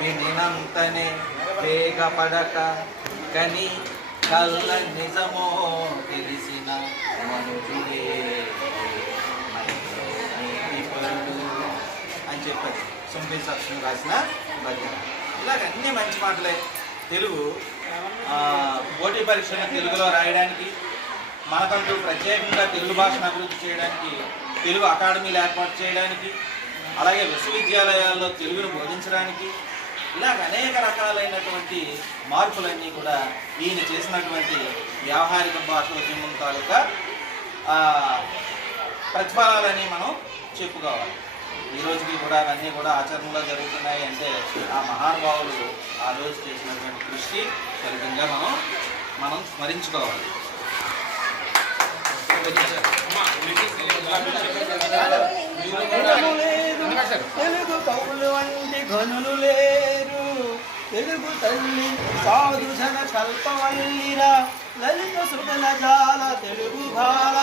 వినినంతనే వేగపడక కని కళ్ళ నిజమో తెలిసిన మనుషులే నీతిపరుడు అని చెప్పారు. సుంపి సత్సం రాసిన భజన. ఇలాగ అన్ని మంచి మాటలే. తెలుగు పోటీ పరీక్షలను తెలుగులో రాయడానికి, మనకంటూ ప్రత్యేకంగా తెలుగు భాషను అభివృద్ధి చేయడానికి, తెలుగు అకాడమీలు ఏర్పాటు చేయడానికి, అలాగే విశ్వవిద్యాలయాల్లో తెలుగును బోధించడానికి, ఇలాగ అనేక రకాలైనటువంటి మార్పులన్నీ కూడా ఈయన చేసినటువంటి వ్యావహారిక భాషోద్యమం తాలూకా ప్రతిఫలాలని మనం చెప్పుకోవాలి. ఈ రోజుకి కూడా అవన్నీ కూడా ఆచరణలో జరుగుతున్నాయి అంటే ఆ మహానుభావులు ఆ రోజు చేసినటువంటి కృషి ఫలితంగా మనం స్మరించుకోవాలి. తెలుగు కవులు వంటి ఘనులు లేరు, తెలుగు తల్లి సాధుజన కల్పవల్లిరా, లలిత సృజన జాల తెలుగు భార.